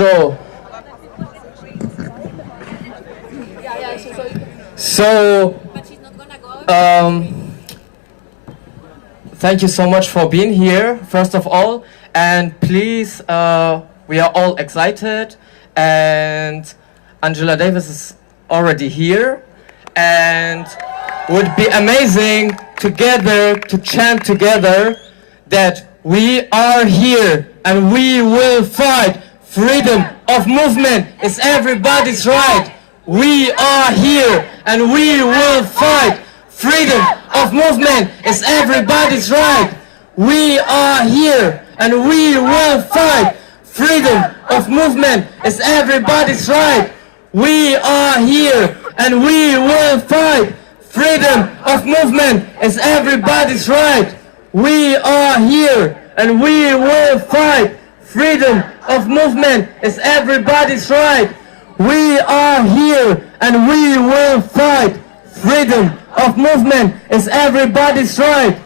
Thank you so much for being here, first of all, and please, we are all excited, and Angela Davis is already here, and would be amazing together to chant together that we are here and we will fight. Freedom of movement is everybody's right. We are here and we will fight. Freedom of movement is everybody's right. We are here and we will fight. Freedom of movement is everybody's right. We are here and we will fight. Freedom of movement is everybody's right. We are here and we will fight. Freedom of movement is everybody's right. We are here and we will fight. Freedom of movement is everybody's right.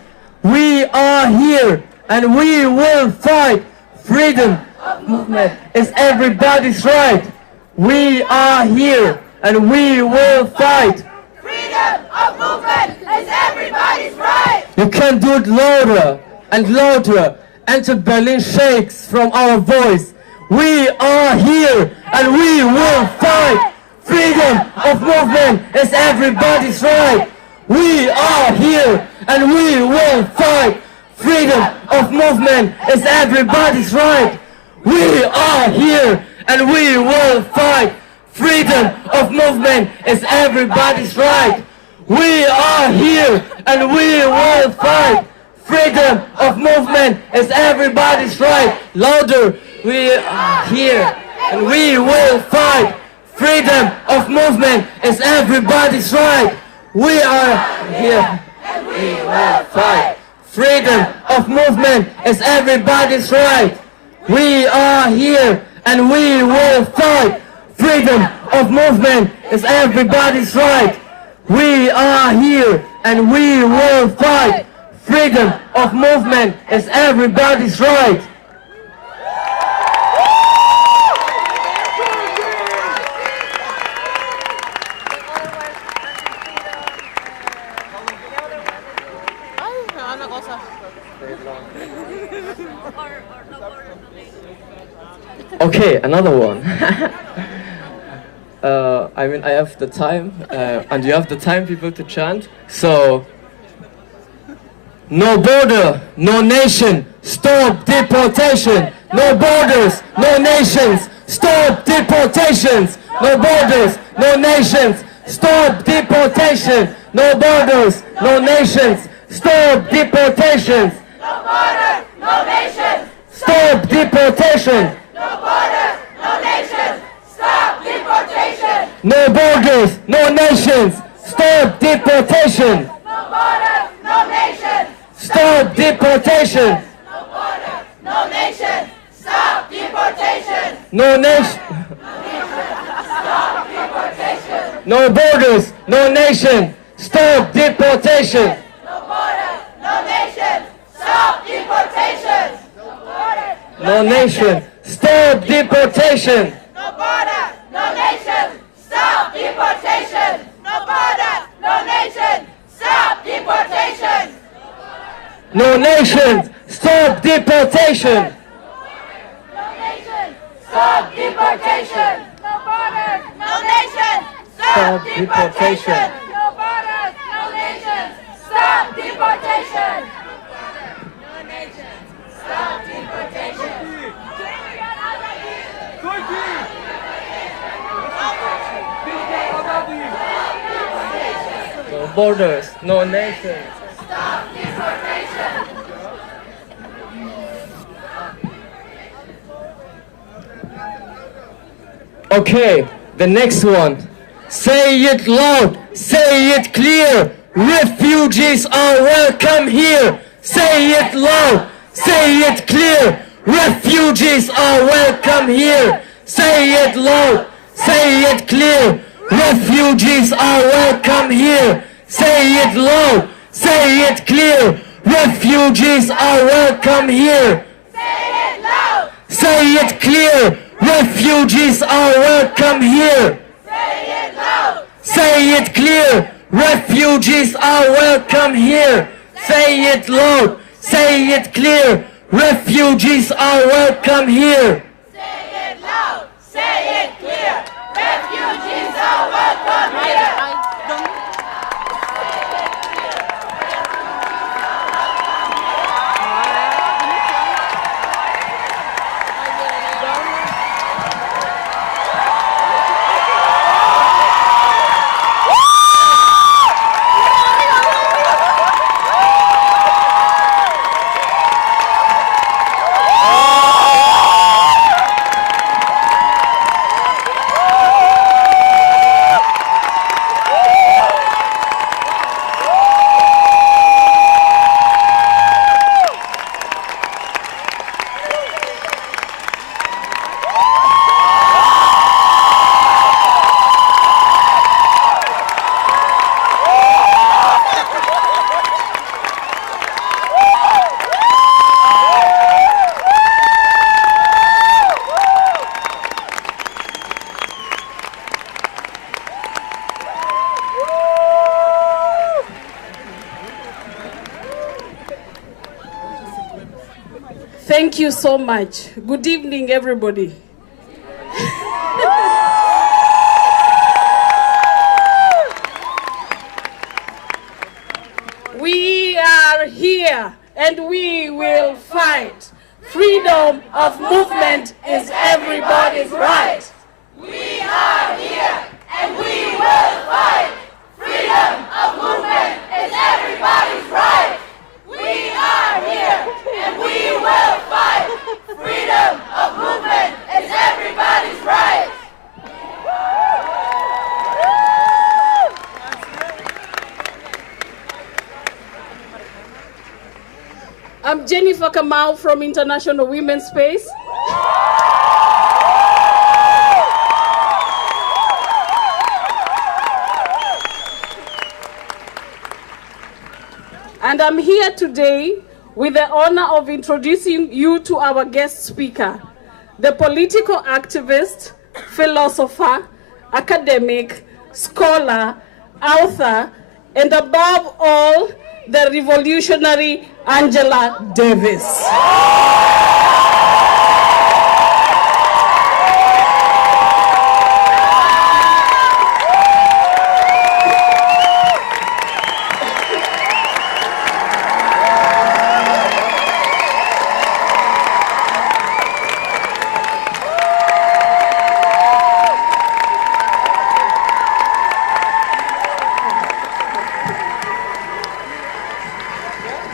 We are here and we will fight. Freedom of movement is everybody's right. We are here and we will fight. Freedom of movement is everybody's right. You can do it louder and louder until Berlin shakes from our voice. We are here and we will fight. Freedom of movement is everybody's right. We are here and we will fight. Freedom of movement is everybody's right. We are here and we will fight. Freedom of movement is everybody's right. We are here and we will fight. Freedom of movement is everybody's right. Louder. We are here and we will fight. Freedom of movement is everybody's right. We are here and we will fight. Freedom of movement is everybody's right. We are here and we will fight. Freedom of movement is everybody's right. We are here and we will fight. Freedom of movement is everybody's right. Okay, another one. I mean, I have the time, and you have the time, people, to chant. So, no border, no nation, stop deportation. No borders, no nations, stop deportations. No borders, no nations, stop deportation. No borders, no nations, stop deportations. No borders, no nations, stop deportation. No borders, no nations, stop deportation. No borders, no nations, stop deportation. No borders, no nations, stop deportation. No borders, no nations, stop deportation. No nation. Stop deportation. No borders, no nation, stop deportation. No borders, no nations, stop deportation. No nation, stop deportation. No borders, no nations, stop deportation. No borders, no nations, stop deportation. No nation, stop deportation. No nation, stop deportation. No borders, no nation, stop deportation. No borders, no nation, stop deportation. No nation, stop deportation. No borders, no nation. Stop deportation. Okay, the next one. Say it loud, say it clear. Refugees are welcome here. Say it loud, say it clear. Refugees are welcome here. Say it loud, say it clear. Refugees are welcome here. Say it loud, say it clear. Refugees are welcome here. Say it loud. Say it clear. Refugees are welcome here. Say it loud. Say it clear. Refugees are welcome here. Say it loud. Say it clear. Refugees are welcome here. Say it loud. Say it clear. Refugees are welcome here. Thank you so much. Good evening, everybody. We are here and we will fight. Freedom of movement is everybody's right. We are here and we will fight. Freedom of movement is everybody's right. We are here and we will fight. Freedom of movement is everybody's right. I'm Jennifer Kamau from International Women's Space. And I'm here today with the honor of introducing you to our guest speaker, the political activist, philosopher, academic, scholar, author, and above all, the revolutionary Angela Davis.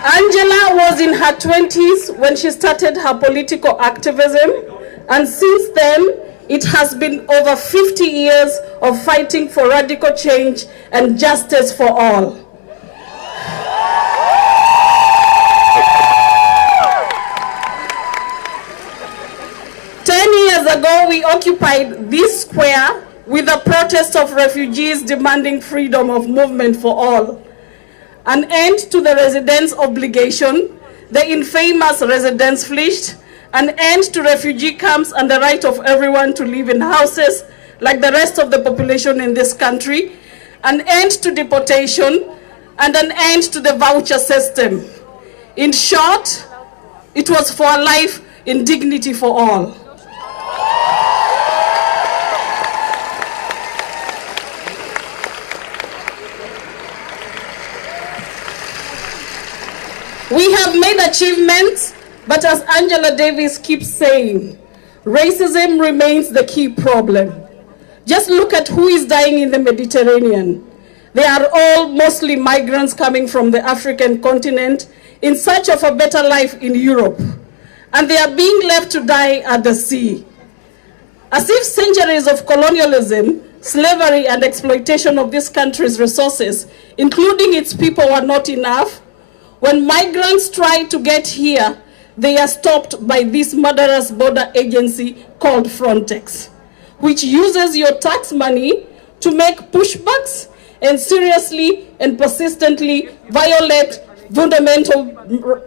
Angela was in her 20s when she started her political activism, and since then, it has been over 50 years of fighting for radical change and justice for all. Years ago, we occupied this square with a protest of refugees demanding freedom of movement for all, an end to the residence obligation, the infamous residence flicht, an end to refugee camps and the right of everyone to live in houses like the rest of the population in this country, an end to deportation, and an end to the voucher system. In short, it was for a life in dignity for all. We have made achievements, but as Angela Davis keeps saying, racism remains the key problem. Just look at who is dying in the Mediterranean. They are all mostly migrants coming from the African continent in search of a better life in Europe, and they are being left to die at the sea. As if centuries of colonialism, slavery, and exploitation of this country's resources, including its people, were not enough. When migrants try to get here, they are stopped by this murderous border agency called Frontex, which uses your tax money to make pushbacks and seriously and persistently violate fundamental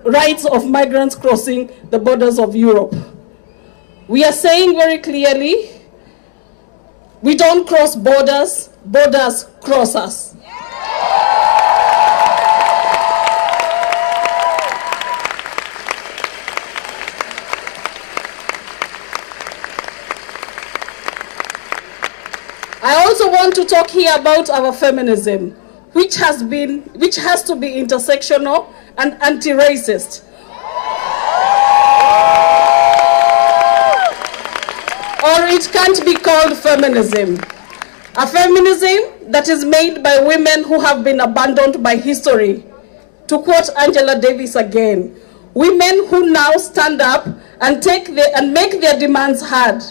rights of migrants crossing the borders of Europe. We are saying very clearly, we don't cross borders, borders cross us. I also want to talk here about our feminism, which has to be intersectional and anti-racist. Or it can't be called feminism. A feminism that is made by women who have been abandoned by history. To quote Angela Davis again, women who now stand up and make their demands heard.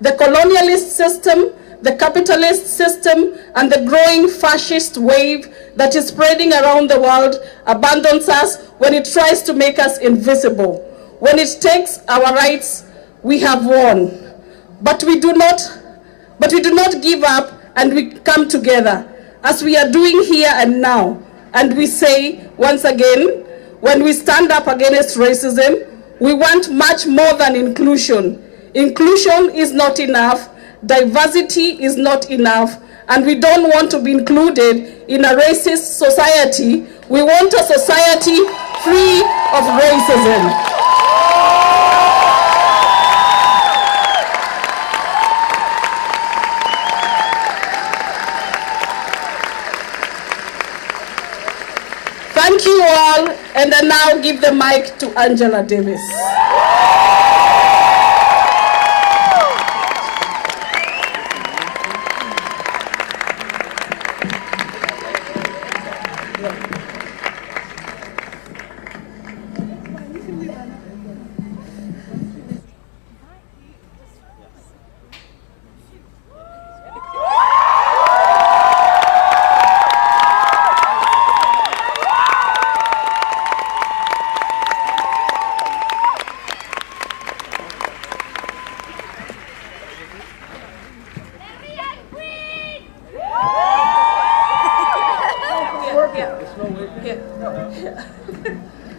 The colonialist system, the capitalist system, and the growing fascist wave that is spreading around the world abandons us when it tries to make us invisible. When it takes our rights, we have won. But we do not give up, and we come together, as we are doing here and now. And we say, once again, when we stand up against racism, we want much more than inclusion. Inclusion is not enough, diversity is not enough, and we don't want to be included in a racist society. We want a society free of racism. Thank you all, and I now give the mic to Angela Davis.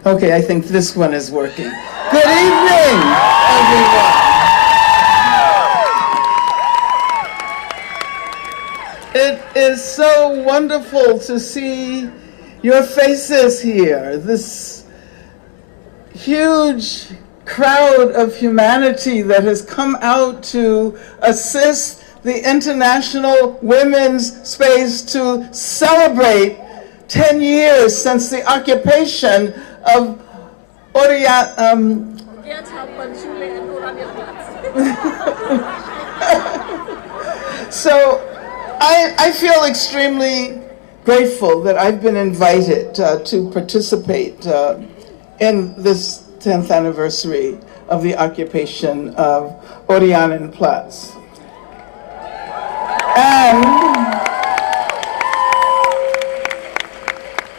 Okay, I think this one is working. Good evening, everyone. It is so wonderful to see your faces here, this huge crowd of humanity that has come out to assist the International Women's Space to celebrate 10 years since the occupation of Gerhart-Hauptmann-Schule and Oranienplatz. So I feel extremely grateful that I've been invited to participate in this 10th anniversary of the occupation of Oranienplatz.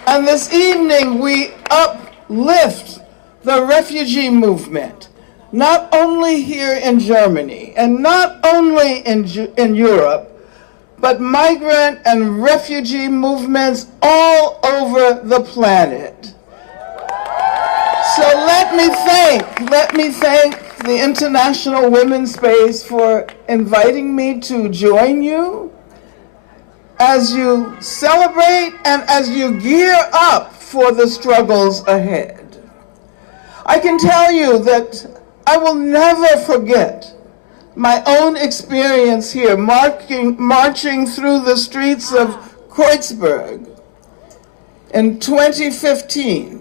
And this evening we uplift the refugee movement, not only here in Germany and not only in Europe, but migrant and refugee movements all over the planet. So let me thank the International Women's Space for inviting me to join you as you celebrate and as you gear up for the struggles ahead. I can tell you that I will never forget my own experience here, marching through the streets of Kreuzberg in 2015.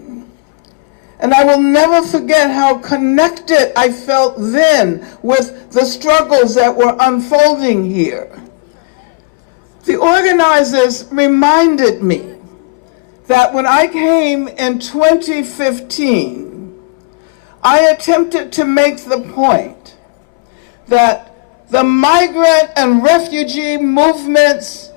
And I will never forget how connected I felt then with the struggles that were unfolding here. The organizers reminded me that when I came in 2015, I attempted to make the point that the migrant and refugee movements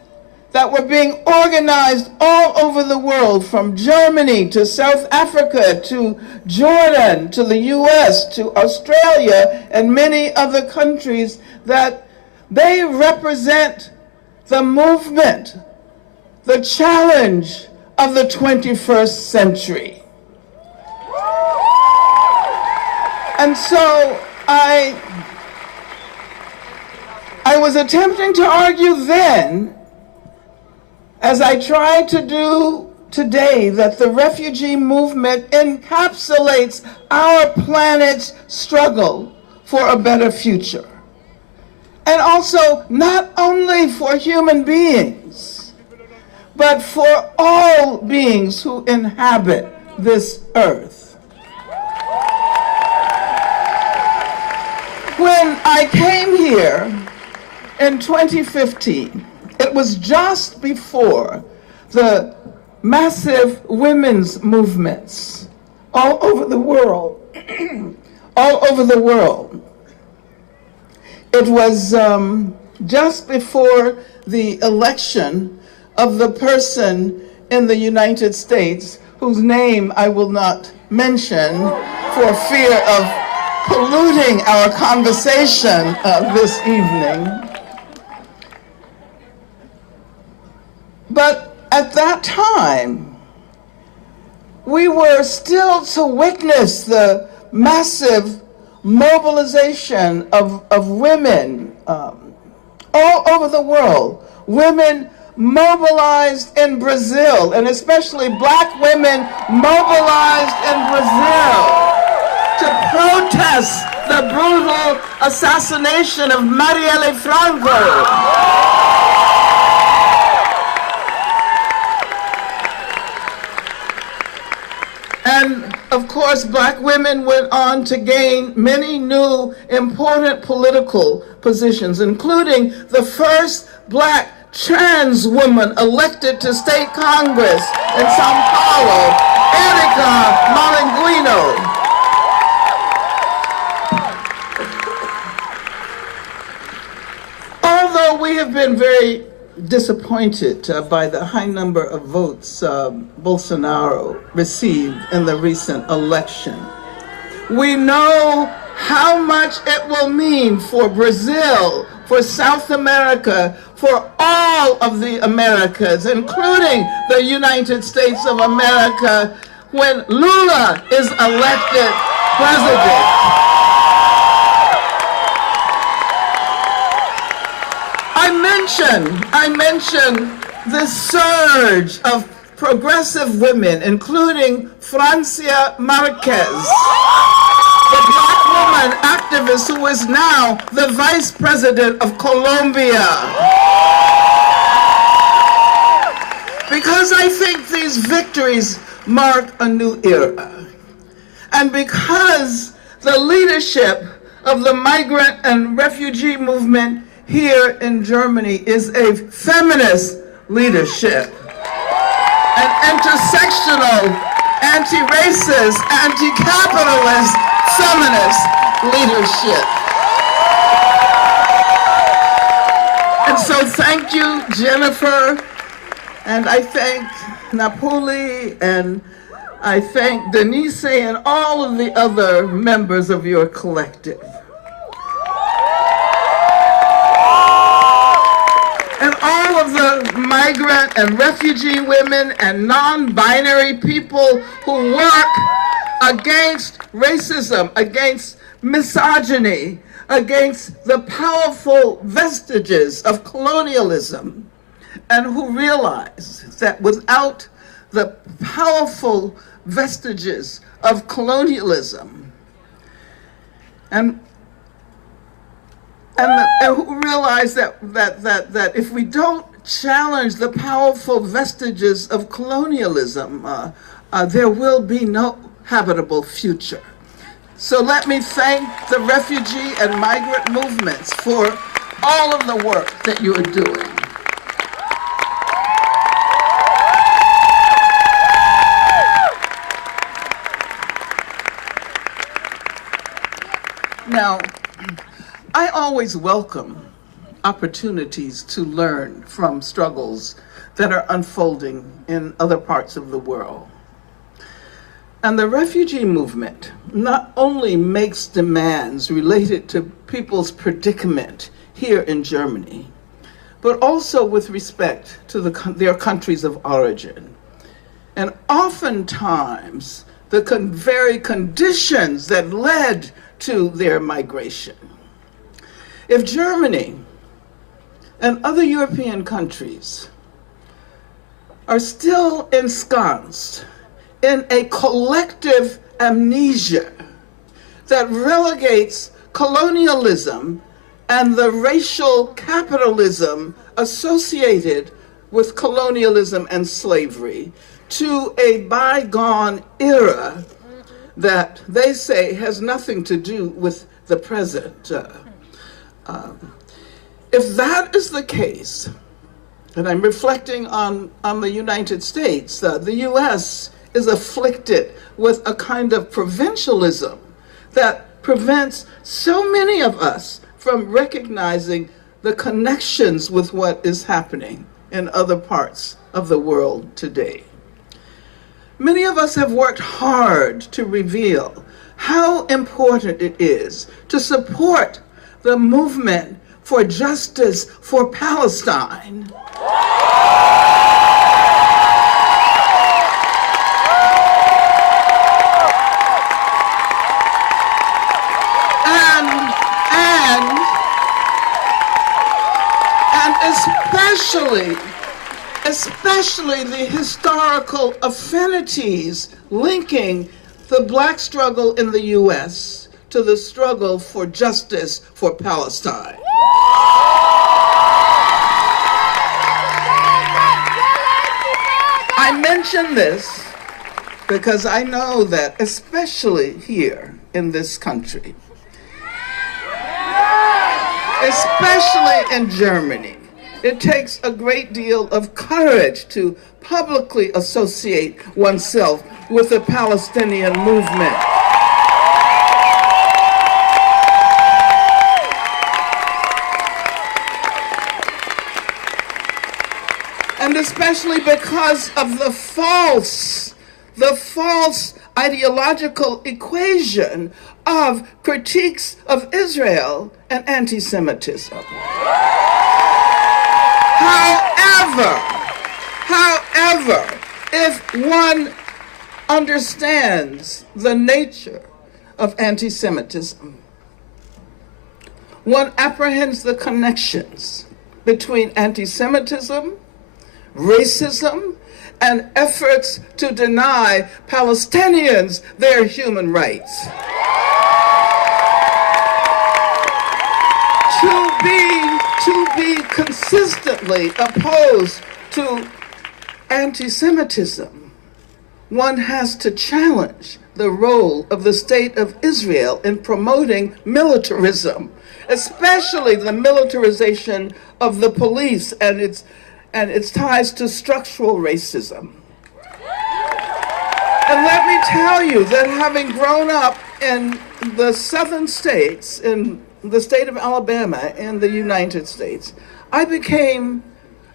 that were being organized all over the world, from Germany to South Africa to Jordan to the US to Australia and many other countries, that they represent the movement, the challenge of the 21st century. And so I I was attempting to argue then, as I tried to do today, that the refugee movement encapsulates our planet's struggle for a better future. And also, not only for human beings, but for all beings who inhabit this earth. When I came here in 2015, it was just before the massive women's movements all over the world, all over the world. It was just before the election of the person in the United States whose name I will not mention for fear of polluting our conversation this evening. But at that time, we were still to witness the massive mobilization of women all over the world. Women mobilized in Brazil, and especially black women mobilized in Brazil to protest the brutal assassination of Marielle Franco. And of course, black women went on to gain many new important political positions, including the first black trans woman elected to state Congress in Sao Paulo, Erica Malanguino. Although we have been very disappointed by the high number of votes Bolsonaro received in the recent election, we know how much it will mean for Brazil, for South America, for all of the Americas, including the United States of America, when Lula is elected president. I mentioned the surge of progressive women, including Francia Marquez, the black woman activist who is now the vice president of Colombia. Because I think these victories mark a new era. And because the leadership of the migrant and refugee movement here in Germany is a feminist leadership, an intersectional, anti-racist, anti-capitalist feminist leadership. And so thank you, Jennifer, and I thank Napoli, and I thank Denise and all of the other members of your collective. And all of the migrant and refugee women and non-binary people who work against racism, against misogyny, against the powerful vestiges of colonialism, and who realize that without the powerful vestiges of colonialism, and who realize that if we don't challenge the powerful vestiges of colonialism, there will be no habitable future. So let me thank the refugee and migrant movements for all of the work that you are doing. Now, I always welcome opportunities to learn from struggles that are unfolding in other parts of the world. And the refugee movement not only makes demands related to people's predicament here in Germany, but also with respect to their countries of origin. And oftentimes, the very conditions that led to their migration. If Germany and other European countries are still ensconced in a collective amnesia that relegates colonialism and the racial capitalism associated with colonialism and slavery to a bygone era that they say has nothing to do with the present. If that is the case, and I'm reflecting on the United States, the US is afflicted with a kind of provincialism that prevents so many of us from recognizing the connections with what is happening in other parts of the world today. Many of us have worked hard to reveal how important it is to support the movement for justice for Palestine. And especially the historical affinities linking the Black struggle in the US to the struggle for justice for Palestine. I mention this because I know that, especially here in this country, especially in Germany, it takes a great deal of courage to publicly associate oneself with the Palestinian movement. And especially because of the false ideological equation of critiques of Israel and anti-Semitism. However, if one understands the nature of anti-Semitism, one apprehends the connections between anti-Semitism, racism, and efforts to deny Palestinians their human rights. To be consistently opposed to anti-Semitism, one has to challenge the role of the State of Israel in promoting militarism, especially the militarization of the police and its ties to structural racism. And let me tell you that having grown up in the southern states, in the state of Alabama in the United States, I became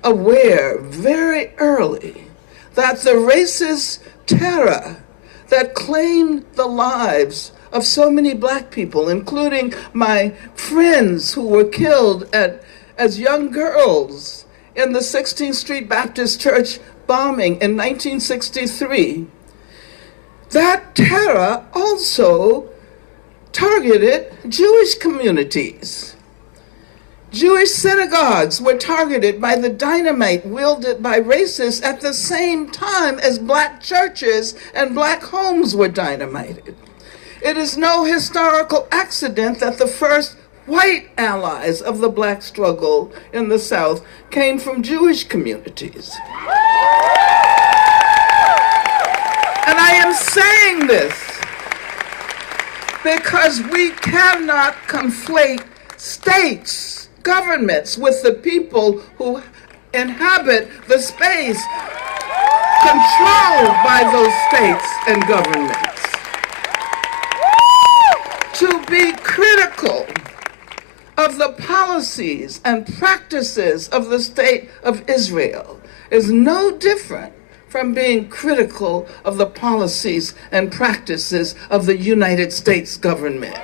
aware very early that the racist terror that claimed the lives of so many Black people, including my friends who were killed as young girls in the 16th Street Baptist Church bombing in 1963, that terror also targeted Jewish communities. Jewish synagogues were targeted by the dynamite wielded by racists at the same time as Black churches and Black homes were dynamited. It is no historical accident that the first white allies of the Black struggle in the South came from Jewish communities. And I am saying this because we cannot conflate states, governments, with the people who inhabit the space controlled by those states and governments. To be critical of the policies and practices of the State of Israel is no different from being critical of the policies and practices of the United States government, or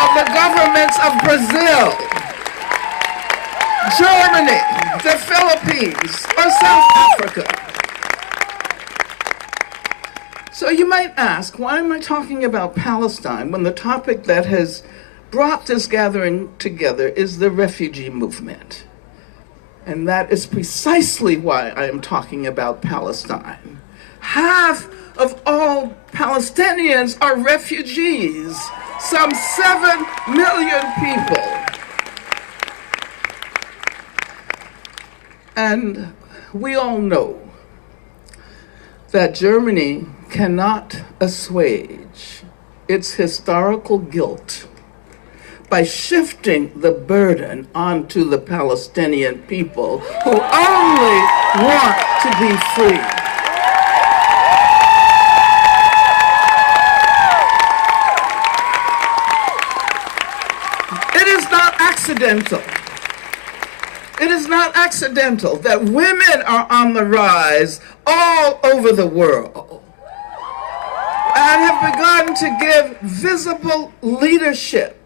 of the governments of Brazil, Germany, the Philippines, or South Africa. So you might ask, why am I talking about Palestine when the topic that has brought this gathering together is the refugee movement. And that is precisely why I am talking about Palestine. Half of all Palestinians are refugees, some 7 million people. And we all know that Germany cannot assuage its historical guilt by shifting the burden onto the Palestinian people who only want to be free. It is not accidental. It is not accidental that women are on the rise all over the world and have begun to give visible leadership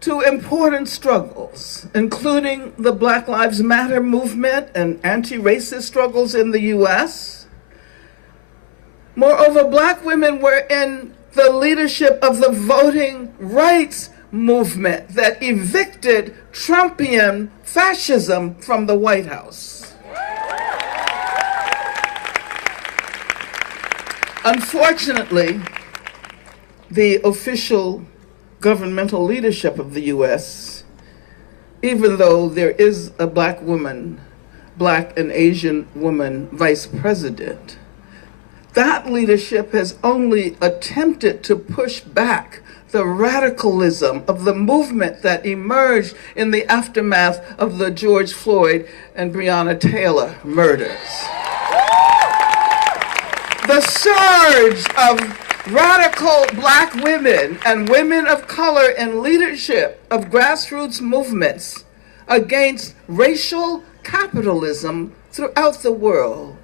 to important struggles, including the Black Lives Matter movement and anti-racist struggles in the US. Moreover, Black women were in the leadership of the voting rights movement that evicted Trumpian fascism from the White House. Unfortunately, the official governmental leadership of the US, even though there is a Black woman, Black and Asian woman vice president, that leadership has only attempted to push back the radicalism of the movement that emerged in the aftermath of the George Floyd and Breonna Taylor murders. The surge of radical Black women and women of color in leadership of grassroots movements against racial capitalism throughout the world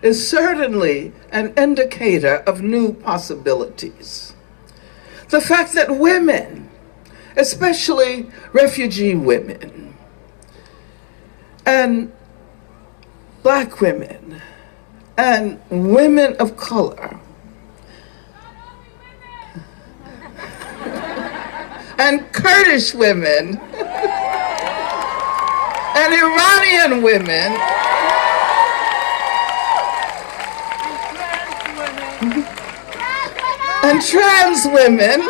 is certainly an indicator of new possibilities. The fact that women, especially refugee women and Black women and women of color and Kurdish women and Iranian women and trans women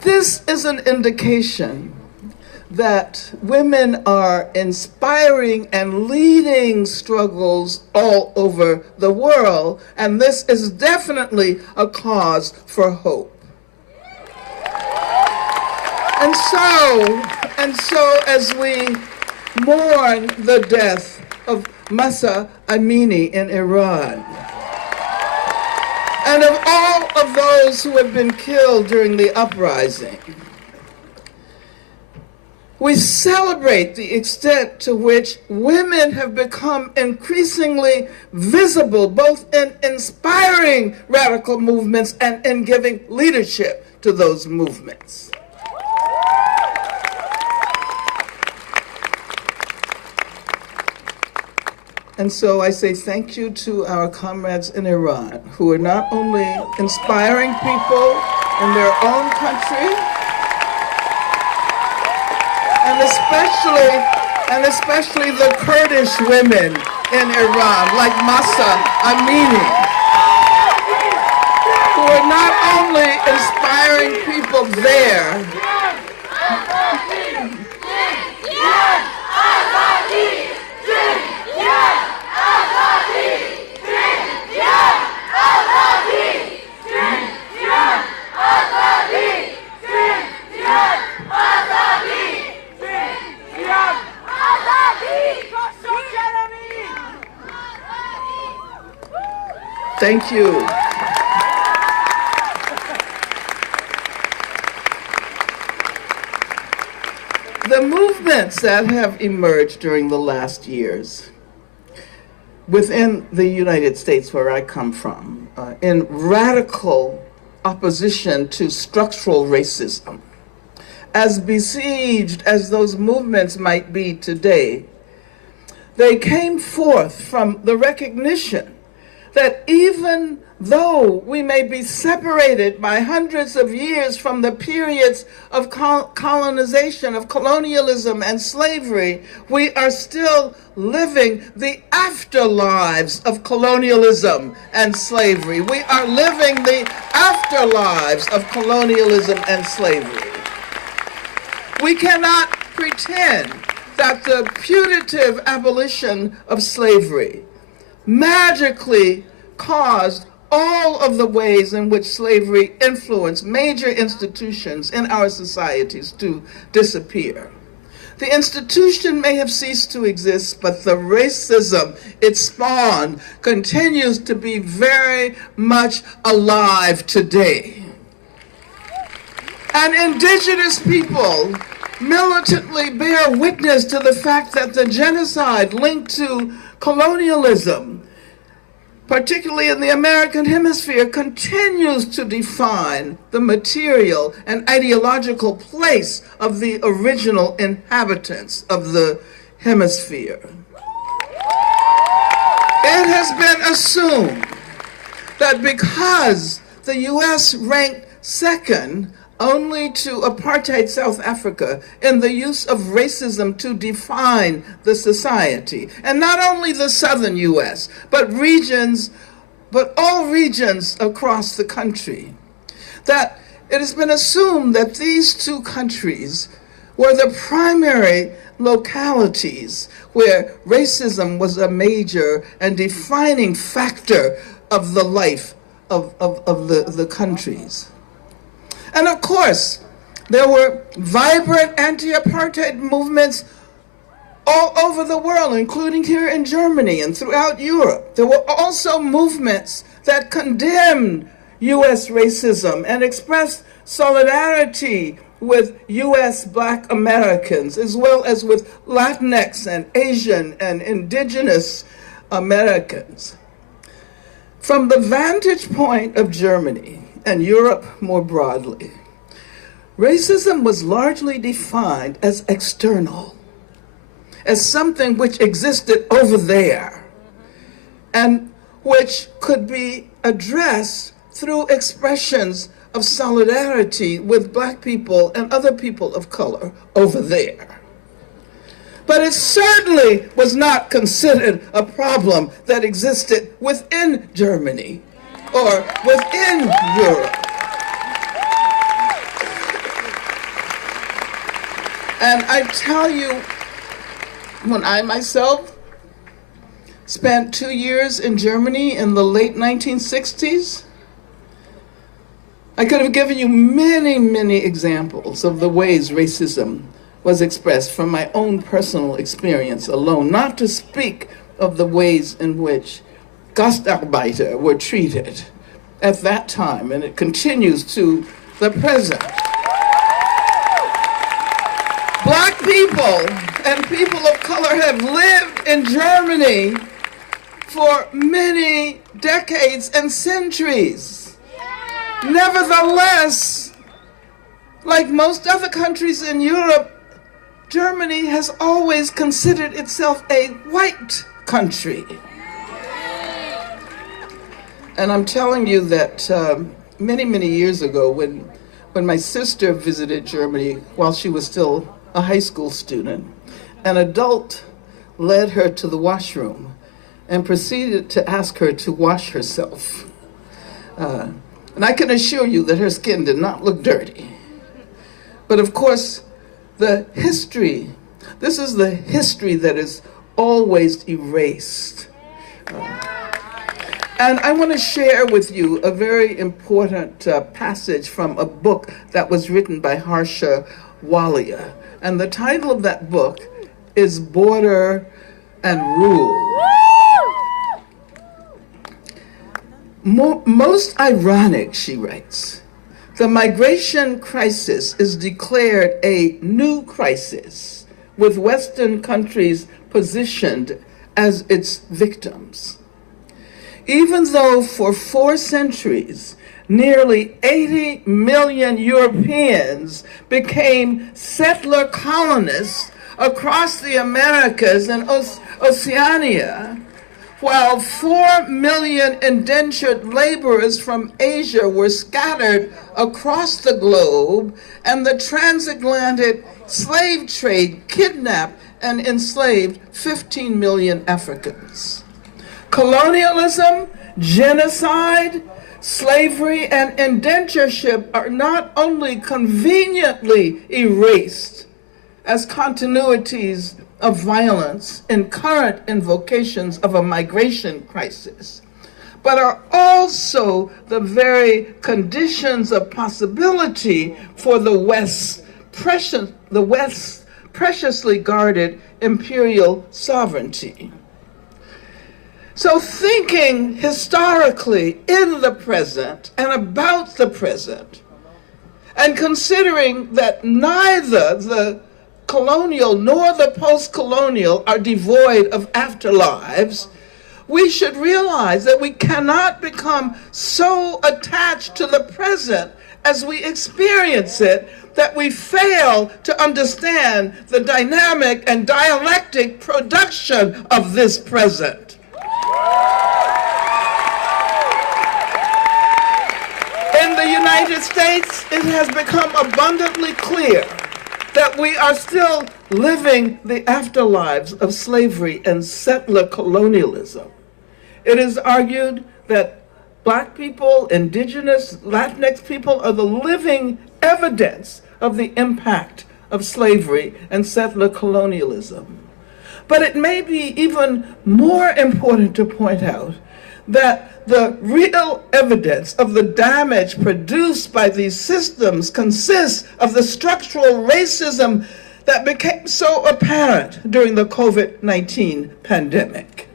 this is an indication that women are inspiring and leading struggles all over the world, and this is definitely a cause for hope. And so as we mourn the death of Mahsa Amini in Iran, and of all of those who have been killed during the uprising, we celebrate the extent to which women have become increasingly visible, both in inspiring radical movements and in giving leadership to those movements. And so I say thank you to our comrades in Iran, who are not only inspiring people in their own country, and especially the Kurdish women in Iran, like Mahsa Amini, who are not only inspiring people there, thank you. The movements that have emerged during the last years within the United States, where I come from, in radical opposition to structural racism, as besieged as those movements might be today, They came forth from the recognition that even though we may be separated by hundreds of years from the periods of colonization, of colonialism and slavery, we are still living the afterlives of colonialism and slavery. We are living the afterlives of colonialism and slavery. We cannot pretend that the putative abolition of slavery magically caused all of the ways in which slavery influenced major institutions in our societies to disappear. The institution may have ceased to exist, but the racism it spawned continues to be very much alive today. And indigenous people militantly bear witness to the fact that the genocide linked to colonialism, particularly in the American hemisphere, continues to define the material and ideological place of the original inhabitants of the hemisphere. It has been assumed that because the U.S. ranked second only to apartheid South Africa in the use of racism to define the society. And not only the southern U.S., but all regions across the country. That it has been assumed that these two countries were the primary localities where racism was a major and defining factor of the life of the countries. And of course, there were vibrant anti-apartheid movements all over the world, including here in Germany and throughout Europe. There were also movements that condemned U.S. racism and expressed solidarity with U.S. Black Americans, as well as with Latinx and Asian and indigenous Americans. From the vantage point of Germany, and Europe more broadly, racism was largely defined as external, as something which existed over there, and which could be addressed through expressions of solidarity with Black people and other people of color over there. But it certainly was not considered a problem that existed within Germany or within Europe. And I tell you, when I myself spent 2 years in Germany in the late 1960s, I could have given you many, many examples of the ways racism was expressed from my own personal experience alone, not to speak of the ways in which Gastarbeiter were treated at that time, and it continues to the present. Black people and people of color have lived in Germany for many decades and centuries. Nevertheless, like most other countries in Europe, Germany has always considered itself a white country. And I'm telling you that many, many years ago, when my sister visited Germany while she was still a high school student, an adult led her to the washroom and proceeded to ask her to wash herself. And I can assure you that her skin did not look dirty. But of course, this is the history that is always erased. And I want to share with you a very important passage from a book that was written by Harsha Walia. And the title of that book is Border and Rule. Most ironic, she writes, the migration crisis is declared a new crisis, with Western countries positioned as its victims. Even though for 4 centuries, nearly 80 million Europeans became settler colonists across the Americas and Oceania, while 4 million indentured laborers from Asia were scattered across the globe, and the transatlantic slave trade kidnapped and enslaved 15 million Africans. Colonialism, genocide, slavery, and indentureship are not only conveniently erased as continuities of violence in current invocations of a migration crisis, but are also the very conditions of possibility for the West's preciously guarded imperial sovereignty. So thinking historically in the present and about the present, and considering that neither the colonial nor the post-colonial are devoid of afterlives, we should realize that we cannot become so attached to the present as we experience it that we fail to understand the dynamic and dialectic production of this present. In the United States, it has become abundantly clear that we are still living the afterlives of slavery and settler colonialism. It is argued that Black people, indigenous, Latinx people are the living evidence of the impact of slavery and settler colonialism. But it may be even more important to point out that the real evidence of the damage produced by these systems consists of the structural racism that became so apparent during the COVID-19 pandemic.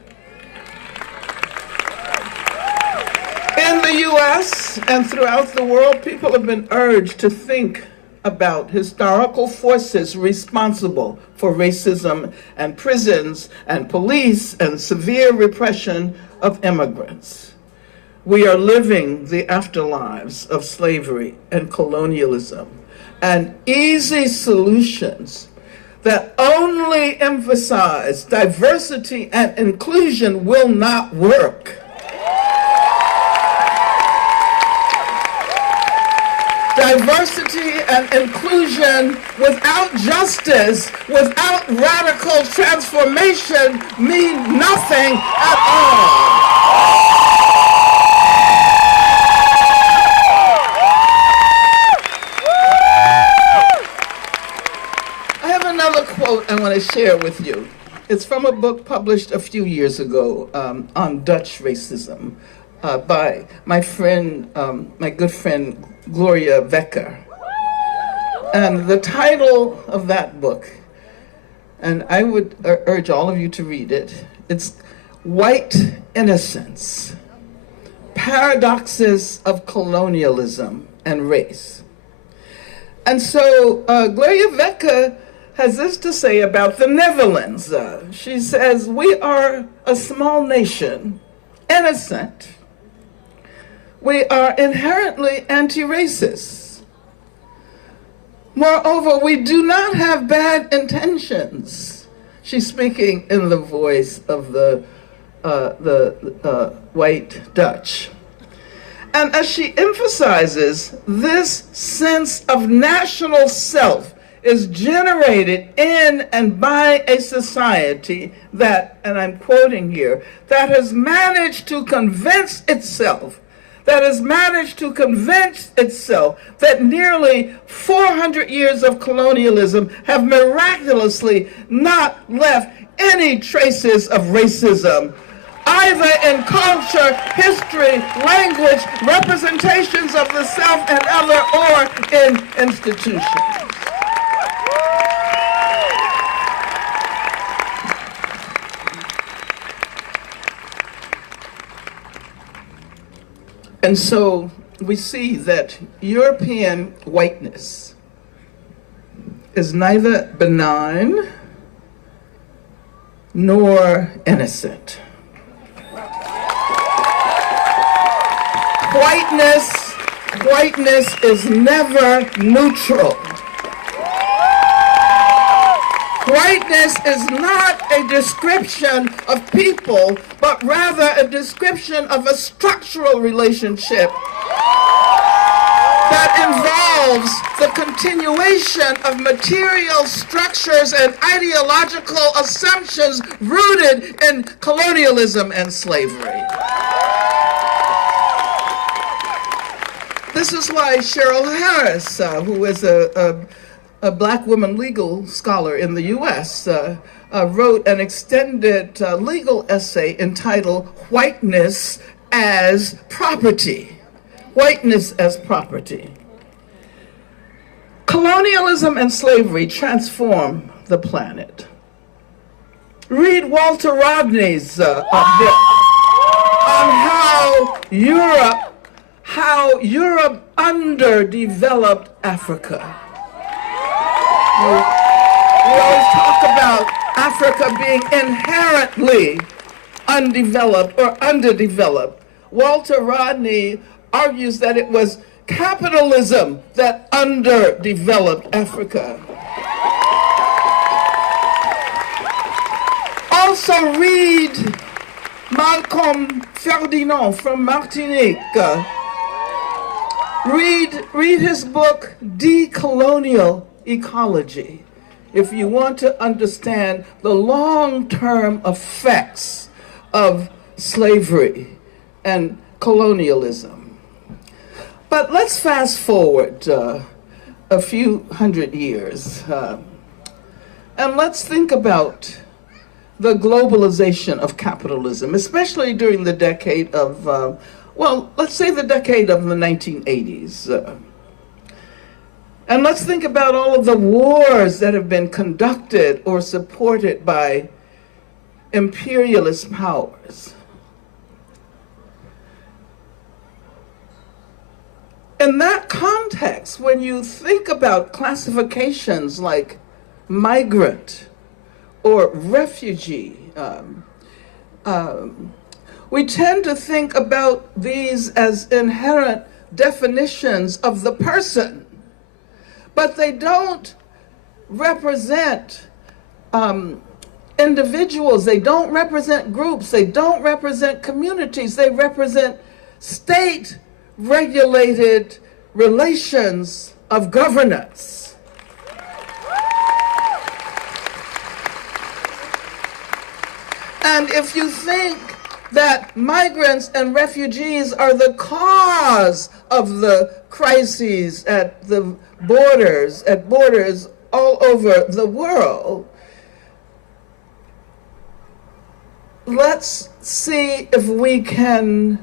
In the US and throughout the world, people have been urged to think about historical forces responsible for racism and prisons and police and severe repression of immigrants. We are living the afterlives of slavery and colonialism, and easy solutions that only emphasize diversity and inclusion will not work. Diversity and inclusion without justice, without radical transformation, mean nothing at all. I have another quote I want to share with you. It's from a book published a few years ago on Dutch racism by my friend, my good friend, Gloria Wekker. And the title of that book, and I would urge all of you to read it, it's White Innocence, Paradoxes of Colonialism and Race. And so Gloria Wekker has this to say about the Netherlands. She says, we are a small nation, innocent. We are inherently anti-racist. Moreover, we do not have bad intentions. She's speaking in the voice of the white Dutch. And as she emphasizes, this sense of national self is generated in and by a society that, and I'm quoting here, that has managed to convince itself that nearly 400 years of colonialism have miraculously not left any traces of racism, either in culture, history, language, representations of the self and other, or in institutions. And so we see that European whiteness is neither benign nor innocent. Whiteness is never neutral. Whiteness is not a description of people, but rather a description of a structural relationship that involves the continuation of material structures and ideological assumptions rooted in colonialism and slavery. This is why Cheryl Harris, who is a black woman legal scholar in the U.S., wrote an extended legal essay entitled Whiteness as Property. Whiteness as property. Colonialism and slavery transform the planet. Read Walter Rodney's book on how Europe underdeveloped Africa. We always talk about Africa being inherently undeveloped or underdeveloped. Walter Rodney argues that it was capitalism that underdeveloped Africa. Also read Malcolm Ferdinand from Martinique. Read his book, Decolonial Ecology, if you want to understand the long-term effects of slavery and colonialism. But let's fast forward a few hundred years, and let's think about the globalization of capitalism, especially during the decade of, well, let's say the decade of the 1980s. And let's think about all of the wars that have been conducted or supported by imperialist powers. In that context, when you think about classifications like migrant or refugee, we tend to think about these as inherent definitions of the person, but they don't represent individuals, they don't represent groups, they don't represent communities, they represent state-regulated relations of governance. And if you think that migrants and refugees are the cause of the crises at the borders all over the world, let's see if we can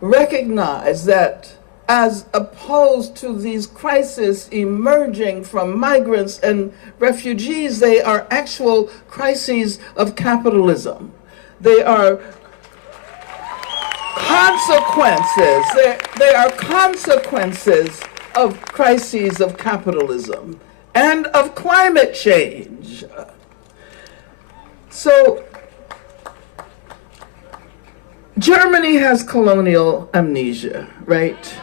recognize that as opposed to these crises emerging from migrants and refugees, they are actual crises of capitalism. They are consequences. They are consequences of crises of capitalism and of climate change. So Germany has colonial amnesia, right?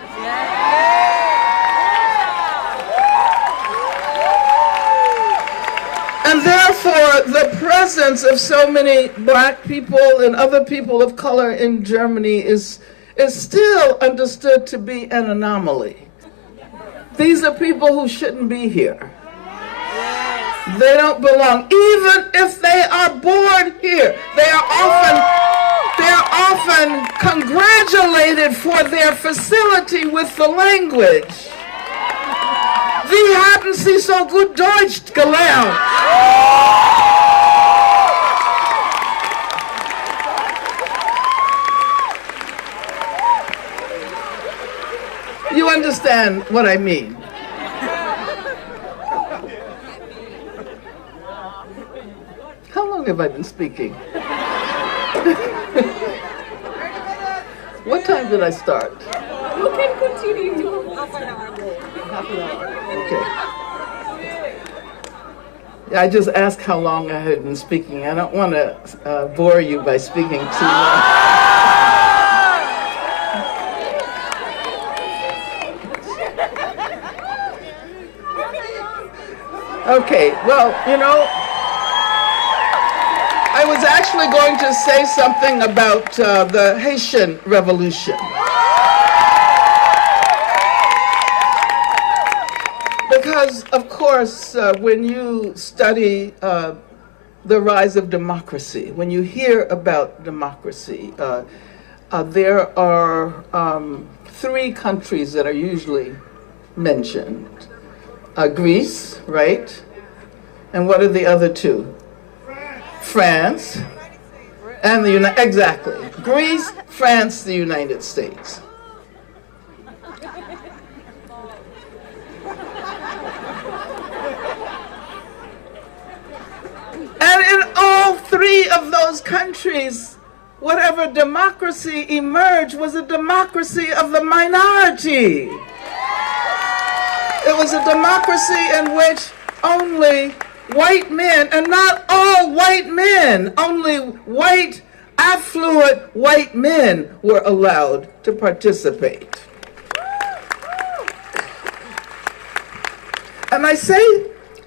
And therefore, the presence of so many black people and other people of color in Germany is still understood to be an anomaly. These are people who shouldn't be here. They don't belong. Even if they are born here, they are often congratulated for their facility with the language. Sie haben sie so gut Deutsch gelernt. You understand what I mean? How long have I been speaking? What time did I start? You can continue. Half an hour. Okay. Yeah, I just asked how long I had been speaking. I don't want to bore you by speaking too long. Okay, well, you know, I was actually going to say something about the Haitian Revolution. Because, of course, when you study the rise of democracy, when you hear about democracy, there are three countries that are usually mentioned. Greece, right? And what are the other two? France and the United States. Exactly. Greece, France, the United States. And in all three of those countries, whatever democracy emerged was a democracy of the minority. It was a democracy in which only white men, and not all white men, only white, affluent white men were allowed to participate. And I say,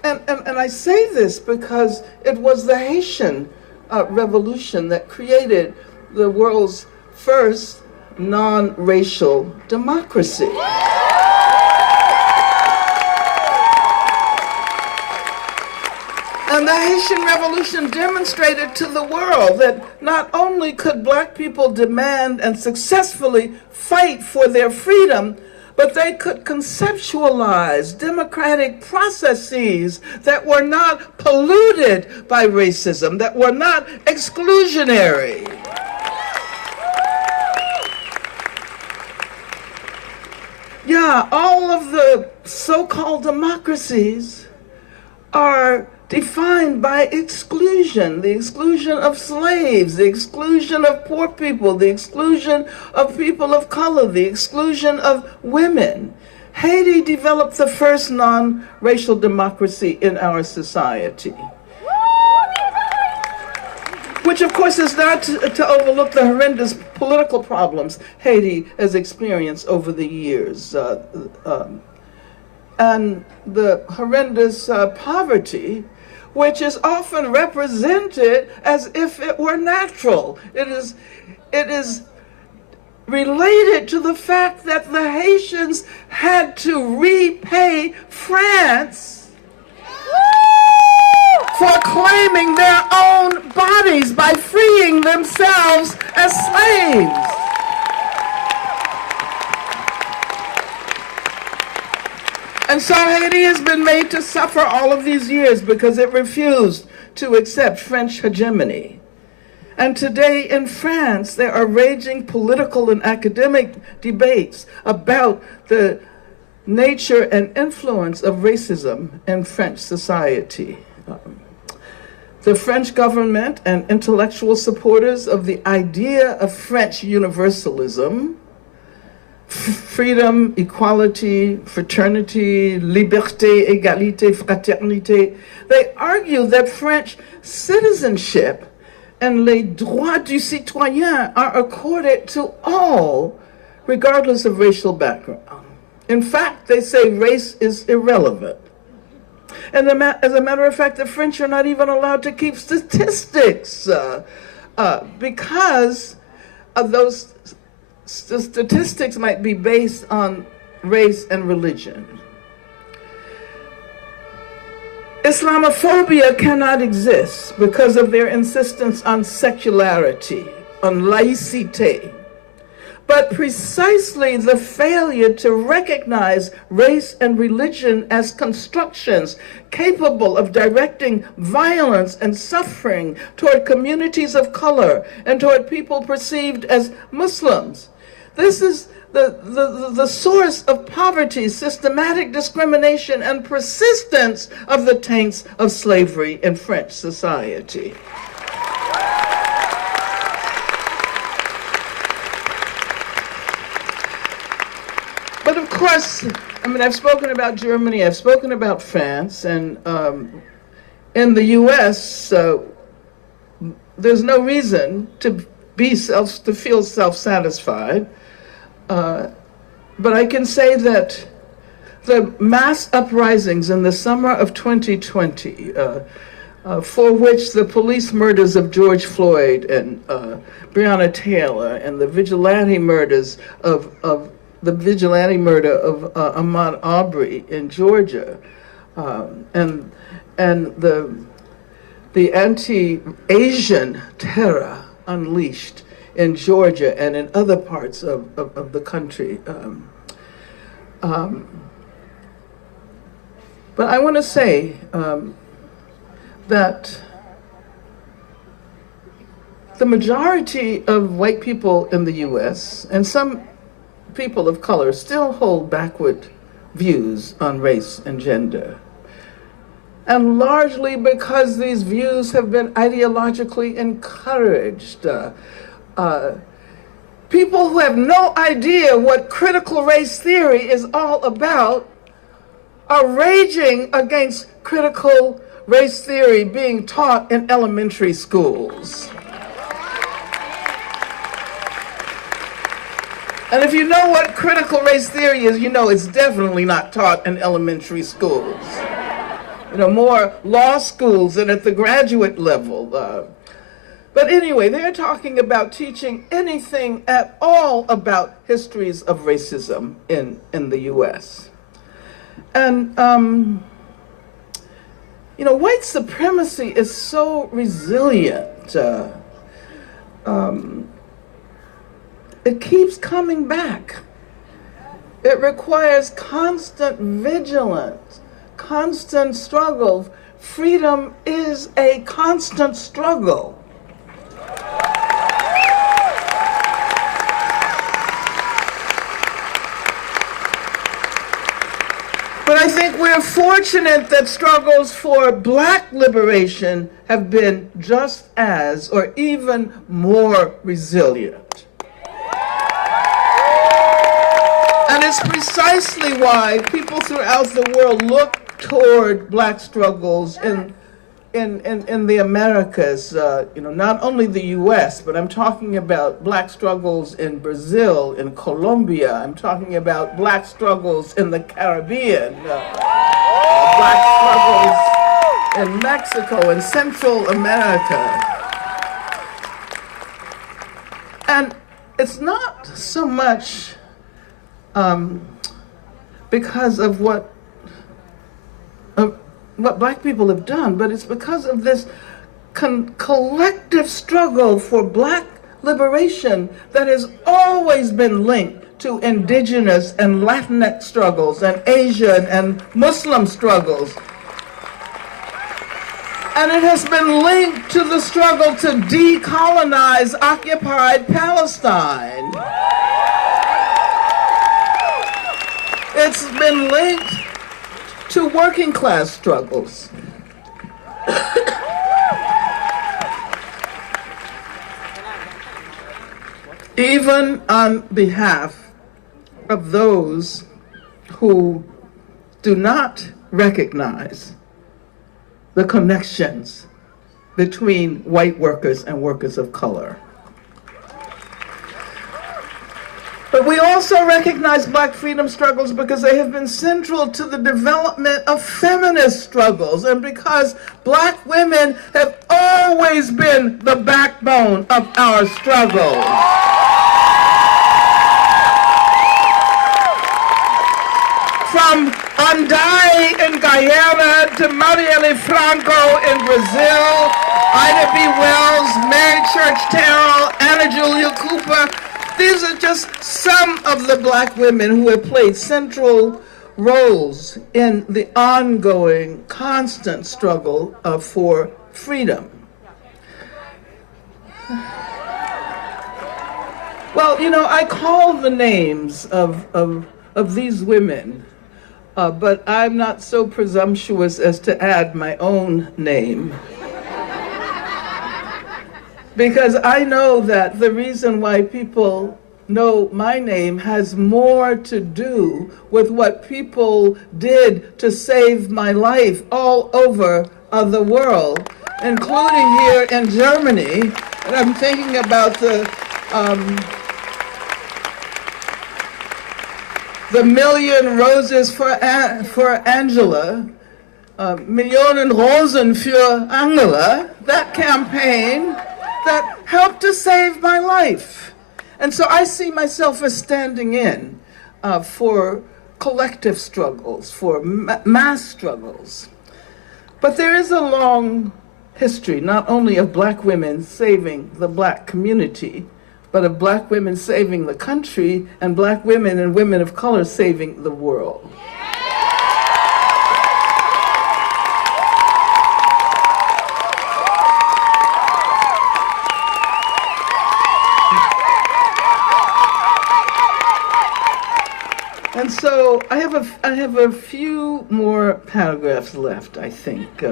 and I say this because it was the Haitian Revolution that created the world's first non-racial democracy. And the Haitian Revolution demonstrated to the world that not only could black people demand and successfully fight for their freedom, but they could conceptualize democratic processes that were not polluted by racism, that were not exclusionary. Yeah, all of the so-called democracies are defined by exclusion, the exclusion of slaves, the exclusion of poor people, the exclusion of people of color, the exclusion of women. Haiti developed the first non-racial democracy in our society. Which of course is not to overlook the horrendous political problems Haiti has experienced over the years. And the horrendous poverty, which is often represented as if it were natural. It is related to the fact that the Haitians had to repay France for claiming their own bodies by freeing themselves as slaves. And so Haiti has been made to suffer all of these years because it refused to accept French hegemony. And today in France, there are raging political and academic debates about the nature and influence of racism in French society. The French government and intellectual supporters of the idea of French universalism, freedom, equality, fraternity, liberté, égalité, fraternité, they argue that French citizenship and les droits du citoyen are accorded to all, regardless of racial background. In fact, they say race is irrelevant. And as a matter of fact, the French are not even allowed to keep statistics because of those statistics might be based on race and religion. Islamophobia cannot exist because of their insistence on secularity, on laïcité. But precisely the failure to recognize race and religion as constructions capable of directing violence and suffering toward communities of color and toward people perceived as Muslims. This is the source of poverty, systematic discrimination, and persistence of the taints of slavery in French society. But of course, I mean, I've spoken about Germany, I've spoken about France, and in the US, there's no reason to feel self-satisfied. But I can say that the mass uprisings in the summer of 2020 for which the police murders of George Floyd and Breonna Taylor and the vigilante murders of the vigilante murder of Ahmaud Arbery in Georgia, and the anti-Asian terror unleashed in Georgia and in other parts of the country. But I want to say that the majority of white people in the U.S. and some people of color still hold backward views on race and gender. And largely because these views have been ideologically encouraged. People who have no idea what critical race theory is all about are raging against critical race theory being taught in elementary schools. And if you know what critical race theory is, you know it's definitely not taught in elementary schools. You know, more law schools and at the graduate level. But anyway, they're talking about teaching anything at all about histories of racism in the US. And, you know, white supremacy is so resilient. It keeps coming back. It requires constant vigilance, constant struggle. Freedom is a constant struggle. But I think we're fortunate that struggles for Black liberation have been just as or even more resilient. And it's precisely why people throughout the world look toward Black struggles in the Americas, you know, not only the US, but I'm talking about Black struggles in Brazil, in Colombia, I'm talking about Black struggles in the Caribbean, Black struggles in Mexico and Central America. And it's not so much because of what Black people have done, but it's because of this collective struggle for Black liberation that has always been linked to indigenous and Latinx struggles and Asian and Muslim struggles. And it has been linked to the struggle to decolonize occupied Palestine. It's been linked to working class struggles. Even on behalf of those who do not recognize the connections between white workers and workers of color. But we also recognize Black freedom struggles because they have been central to the development of feminist struggles and because Black women have always been the backbone of our struggle. From Andai in Guyana to Marielle Franco in Brazil, Ida B. Wells, Mary Church Terrell, Anna Julia Cooper, these are just some of the Black women who have played central roles in the ongoing, constant struggle for freedom. Well, you know, I call the names of these women, but I'm not so presumptuous as to add my own name. Because I know that the reason why people know my name has more to do with what people did to save my life all over the world, including here in Germany. And I'm thinking about the Million Roses for Angela Millionen Rosen für Angela, that campaign that helped to save my life. And so I see myself as standing in for collective struggles, for mass struggles. But there is a long history, not only of black women saving the black community, but of black women saving the country, and black women and women of color saving the world. And so I have a few more paragraphs left, I think.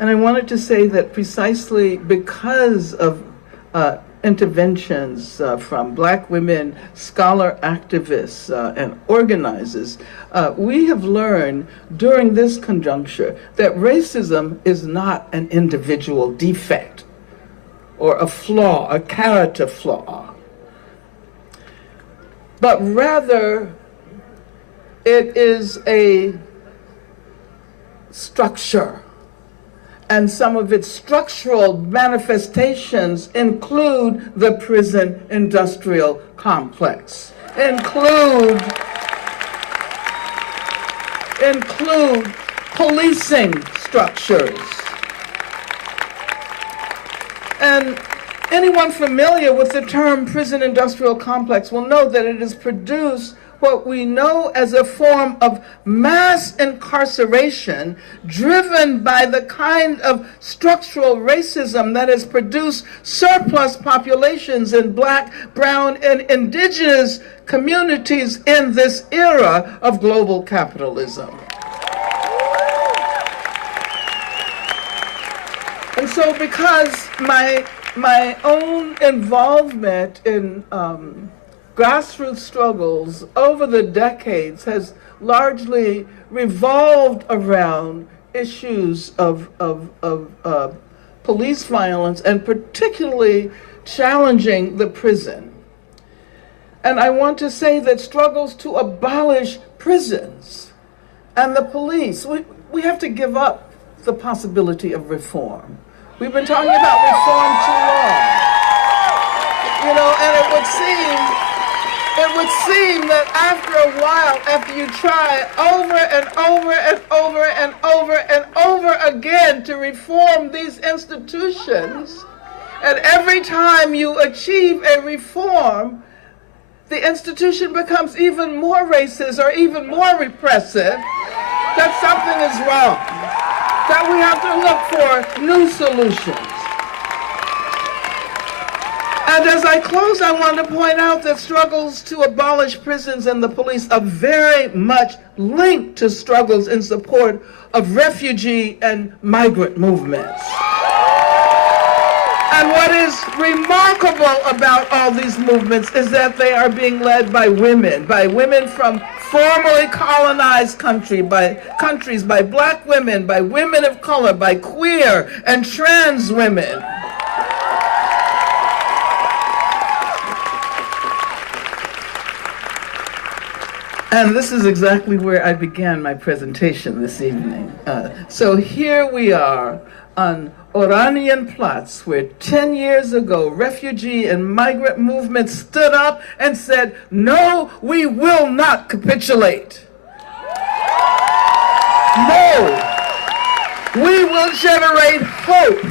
And I wanted to say that precisely because of interventions from black women, scholar activists, and organizers, we have learned during this conjuncture that racism is not an individual defect or a flaw, a character flaw, but rather it is a structure. And some of its structural manifestations include the prison industrial complex, include policing structures. And anyone familiar with the term prison industrial complex will know that it has produced what we know as a form of mass incarceration driven by the kind of structural racism that has produced surplus populations in black, brown, and indigenous communities in this era of global capitalism. And so because my own involvement in grassroots struggles over the decades has largely revolved around issues of police violence, and particularly challenging the prison. And I want to say that struggles to abolish prisons and the police, we have to give up the possibility of reform. We've been talking about reform too long. You know, and it would seem that after a while, after you try over and over and over and over and over again to reform these institutions, and every time you achieve a reform, the institution becomes even more racist or even more repressive, that something is wrong, that we have to look for new solutions. And as I close, I want to point out that struggles to abolish prisons and the police are very much linked to struggles in support of refugee and migrant movements. And what is remarkable about all these movements is that they are being led by women from formerly colonized countries, by black women, by women of color, by queer and trans women. And this is exactly where I began my presentation this evening. So here we are on Oranienplatz, where 10 years ago, refugee and migrant movements stood up and said, no, we will not capitulate. No, we will generate hope.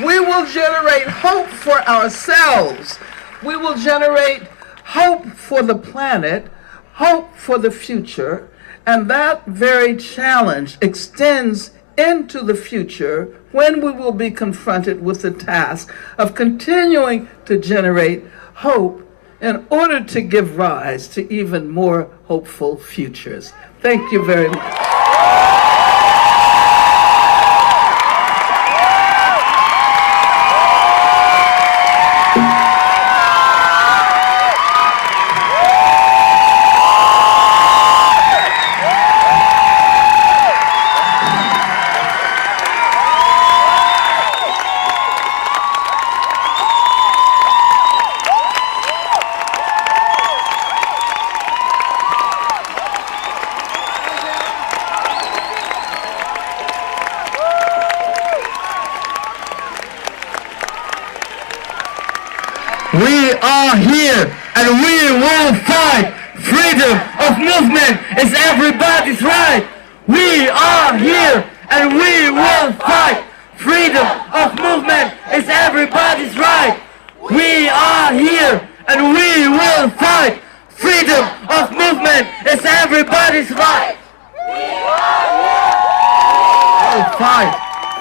We will generate hope for ourselves. We will generate hope for the planet, hope for the future, and that very challenge extends into the future when we will be confronted with the task of continuing to generate hope in order to give rise to even more hopeful futures. Thank you very much. are here and we will fight. Freedom of movement is everybody's right. We are here and we will fight. Freedom of movement is everybody's right. We are here and we will fight. Freedom of movement is everybody's right. We'll fight.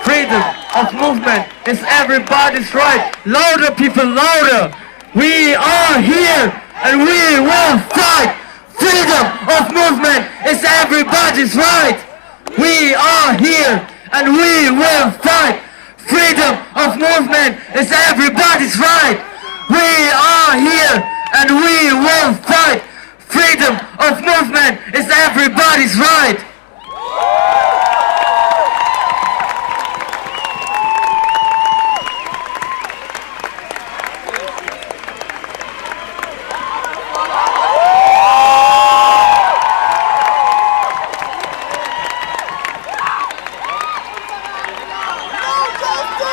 Freedom of movement is everybody's right. Louder, people, louder. We are here and we will fight. Freedom of movement is everybody's right. We are here and we will fight. Freedom of movement is everybody's right. We are here and we will fight. Freedom of movement is everybody's right.